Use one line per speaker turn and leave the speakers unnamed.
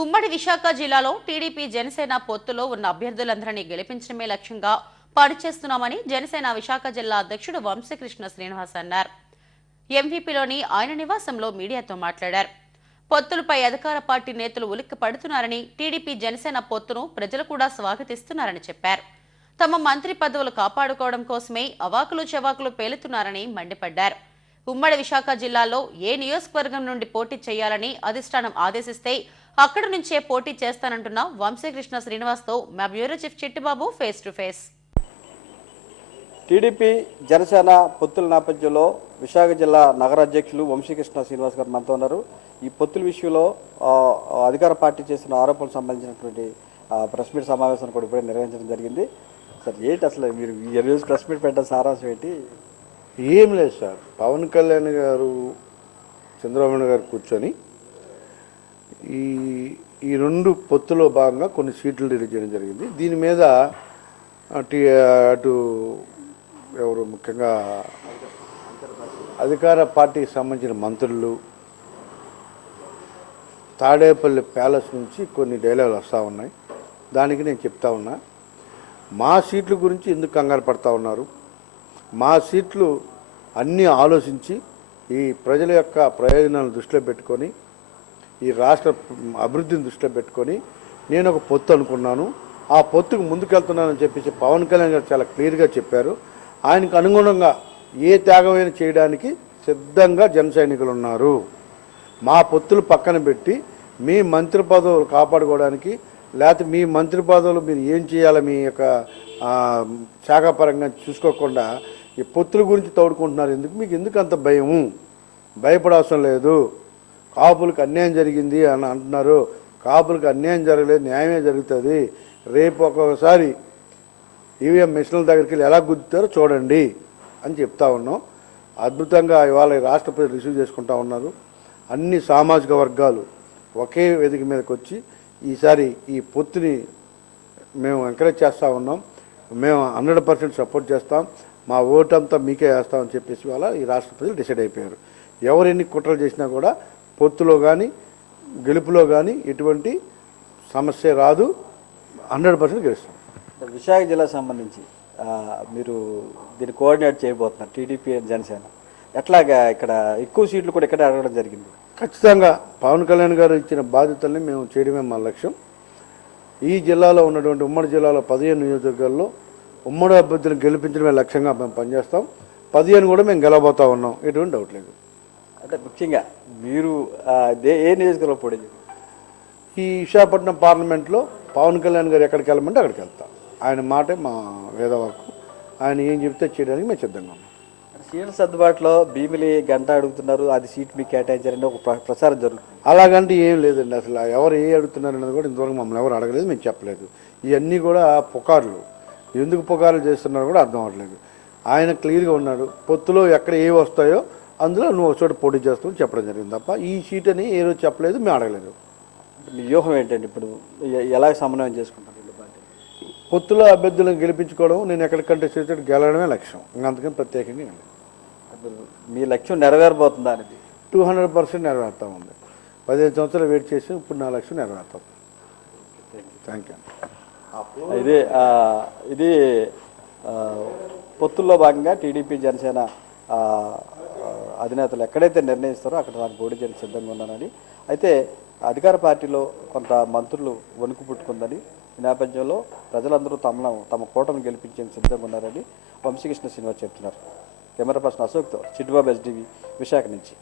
ఉమ్మడి విశాఖ జిల్లాలో టీడీపీ జనసేన పొత్తులో ఉన్న అభ్యర్థులందరినీ గెలిపించడమే లక్ష్యంగా పనిచేస్తున్నామని జనసేన విశాఖ జిల్లా అధ్యక్షుడు వంశీకృష్ణ శ్రీనివాస్ అన్నారు. ఎంవీపీలోని ఆయన నివాసంలో మీడియాతో మాట్లాడారు. పొత్తులపై అధికార పార్టీ నేతలు ఉలిక్కి పడుతున్నారని టీడీపీ జనసేన పొత్తును ప్రజలు కూడా స్వాగతిస్తున్నారని చెప్పారు. తమ మంత్రి పదవులు కాపాడుకోవడం కోసమే అవాకులు చెవాకులు పేలుతున్నారని మండిపడ్డారు. ఉమ్మడి విశాఖ జిల్లాలో ఏ నియోజకవర్గం నుండి పోటీ చేయాలని అధిష్టానం ఆదేశిస్తే అక్కడి నుంచే పోటీ చేస్తానంటున్న వంశీకృష్ణ శ్రీనివాస్తో మా bureau chief Chittibabu face to face.
TDP Janasena పొత్తుల నేపథ్యంలో విశాఖ జిల్లా నగర అధ్యక్షులు వంశీకృష్ణ శ్రీనివాస్ గారు మనతో ఉన్నారు. ఈ పొత్తుల విషయంలో అధికార పార్టీ చేసిన ఆరోపణలకు సంబంధించినటువంటి ప్రెస్ మీట్ సమావేశాన్ని కూడా ఇప్పుడే నిర్వహించడం జరిగింది. సార్ ఏంటి అసలు మీరు ఈ రోజు ప్రెస్ మీట్ పెట్టడం సారాంశం ఏంటి?
ఏం లేదు సార్. పవన్ కళ్యాణ్ గారు చంద్రబాబు నాయుడు గారు కూర్చొని ఈ ఈ రెండు పొత్తులో భాగంగా కొన్ని సీట్లు రిలీజ్ చేయడం జరిగింది. దీని మీద అటు అటు ఎవరు ముఖ్యంగా అధికార పార్టీకి సంబంధించిన మంత్రులు తాడేపల్లి ప్యాలెస్ నుంచి కొన్ని డైలాగులు వస్తూ ఉన్నాయి. దానికి నేను చెప్తా ఉన్నా మా సీట్ల గురించి ఎందుకు కంగారు పడతా ఉన్నారు? మా సీట్లు అన్నీ ఆలోచించి ఈ ప్రజల యొక్క ప్రయోజనాలను దృష్టిలో పెట్టుకొని ఈ రాష్ట్ర అభివృద్ధిని దృష్టిలో పెట్టుకొని నేను ఒక పొత్తు అనుకున్నాను. ఆ పొత్తుకు ముందుకెళ్తున్నానని చెప్పేసి పవన్ కళ్యాణ్ గారు చాలా క్లియర్గా చెప్పారు. ఆయనకు అనుగుణంగా ఏ త్యాగమైన చేయడానికి సిద్ధంగా జన సైనికులు ఉన్నారు. మా పొత్తులు పక్కన పెట్టి మీ మంత్రి పదవులు కాపాడుకోవడానికి లేకపోతే మీ మంత్రి పదవులు మీరు ఏం చేయాలో మీ యొక్క శాఖపరంగా శాఖాపరంగా చూసుకోకుండా ఈ పొత్తుల గురించి తోడుకుంటున్నారు. ఎందుకు? మీకు ఎందుకు అంత భయము? భయపడవసరం లేదు. కాపులకు అన్యాయం జరిగింది అని అంటున్నారు. కాపులకు అన్యాయం జరగలేదు న్యాయమే జరుగుతుంది. రేపు ఒక్కొక్కసారి ఈవీఎం మిషన్ల దగ్గరికి వెళ్ళి ఎలా గుద్దుతారో చూడండి అని చెప్తా ఉన్నాం. అద్భుతంగా ఇవాళ రాష్ట్రపతి రాష్ట్ర ప్రజలు రిసీవ్ చేసుకుంటా ఉన్నారు. అన్ని సామాజిక వర్గాలు ఒకే వేదిక మీదకి వచ్చి ఈసారి ఈ పొత్తుని మేము ఎంకరేజ్ చేస్తూ ఉన్నాం. మేము హండ్రెడ్ పర్సెంట్ సపోర్ట్ చేస్తాం. మా ఓటు అంతా మీకే వేస్తామని చెప్పేసి వాళ్ళ ఈ రాష్ట్ర ప్రజలు డిసైడ్ అయిపోయారు. ఎవరు ఎన్ని కుట్రలు చేసినా కూడా పొత్తులో కానీ గెలుపులో కానీ ఎటువంటి సమస్య రాదు. హండ్రెడ్ పర్సెంట్ గెలుస్తాం.
విశాఖ జిల్లాకు సంబంధించి మీరు దీన్ని కోఆర్డినేట్ చేయబోతున్నారు టీడీపీ అండ్ జనసేన. ఎట్లాగా ఇక్కడ ఎక్కువ సీట్లు కూడా ఇక్కడ అడగడం జరిగింది?
ఖచ్చితంగా పవన్ కళ్యాణ్ గారు ఇచ్చిన బాధ్యతల్ని మేము చేయడమే మా లక్ష్యం. ఈ జిల్లాలో ఉన్నటువంటి ఉమ్మడి జిల్లాలో పదిహేను నియోజకవర్గాల్లో ఉమ్మడి అభ్యర్థులను గెలిపించడమే లక్ష్యంగా మేము పనిచేస్తాం. పదిహేను కూడా మేము గెలవబోతా ఉన్నాం. ఎటువంటి డౌట్ లేదు.
అంటే ముఖ్యంగా మీరు ఏ నియోజకవర్గంలో పోటీ?
ఈ విశాఖపట్నం పార్లమెంట్లో పవన్ కళ్యాణ్ గారు ఎక్కడికి వెళ్ళమంటే అక్కడికి వెళ్తాం. ఆయన మాటే మా వేదవాక్కు ఆయన ఏం చెప్తే చేయడానికి మేము సిద్ధంగా ఉన్నాం.
సీట్ల సర్దుబాటులో భీమిలి గంట అడుగుతున్నారు అది సీట్ మీకు కేటాయించారని ఒక ప్ర- ప్రచారం జరుగుతుంది.
అలాగంటే ఏం లేదండి అసలు. ఎవరు ఏ అడుగుతున్నారు అన్నది కూడా ఇంతవరకు మమ్మల్ని ఎవరు అడగలేదు మేము చెప్పలేదు. ఇవన్నీ కూడా పుకార్లు. ఎందుకు పుకార్లు చేస్తున్నారో కూడా అర్థం అవ్వట్లేదు. ఆయన క్లియర్గా ఉన్నాడు. పొత్తులో ఎక్కడ ఏ వస్తాయో అందులో నువ్వు ఒక చోట పోటీ చేస్తావు చెప్పడం జరిగింది తప్ప ఈ సీట్ అని ఏ రోజు చెప్పలేదు మేము అడగలేదు.
మీ వ్యూహం ఏంటండి ఇప్పుడు? ఎలా సమన్వయం చేసుకుంటారు పార్టీ?
పొత్తులో అభ్యర్థులను గెలిపించుకోవడం నేను ఎక్కడికంటే చేసేది గెలవడమే లక్ష్యం. అందుకని ప్రత్యేకంగా
మీ లక్ష్యం నెరవేరబోతుందా అనేది
టూ హండ్రెడ్ పర్సెంట్ నెరవేరుతా ఉంది. పదిహేను సంవత్సరాలు వెయిట్ చేసి ఇప్పుడు నా లక్ష్యం నెరవేరుతాం థ్యాంక్ యూ
ఇది ఇది పొత్తుల్లో భాగంగా టీడీపీ జనసేన అధినేతలు ఎక్కడైతే నిర్ణయిస్తారో అక్కడ వారు పోటీ చేయడానికి సిద్ధంగా ఉన్నారని అయితే అధికార పార్టీలో కొంత మంత్రులు వణుకు పుట్టుకుందని ఈ నేపథ్యంలో ప్రజలందరూ తమను తమ కూటమి గెలిపించేందుకు సిద్ధంగా ఉన్నారని వంశీకృష్ణ శ్రీనివాస్ చెప్తున్నారు. కెమెరా పర్సన్ అశోక్తో చిట్టుబాబు ఎస్డివి విశాఖ నుంచి.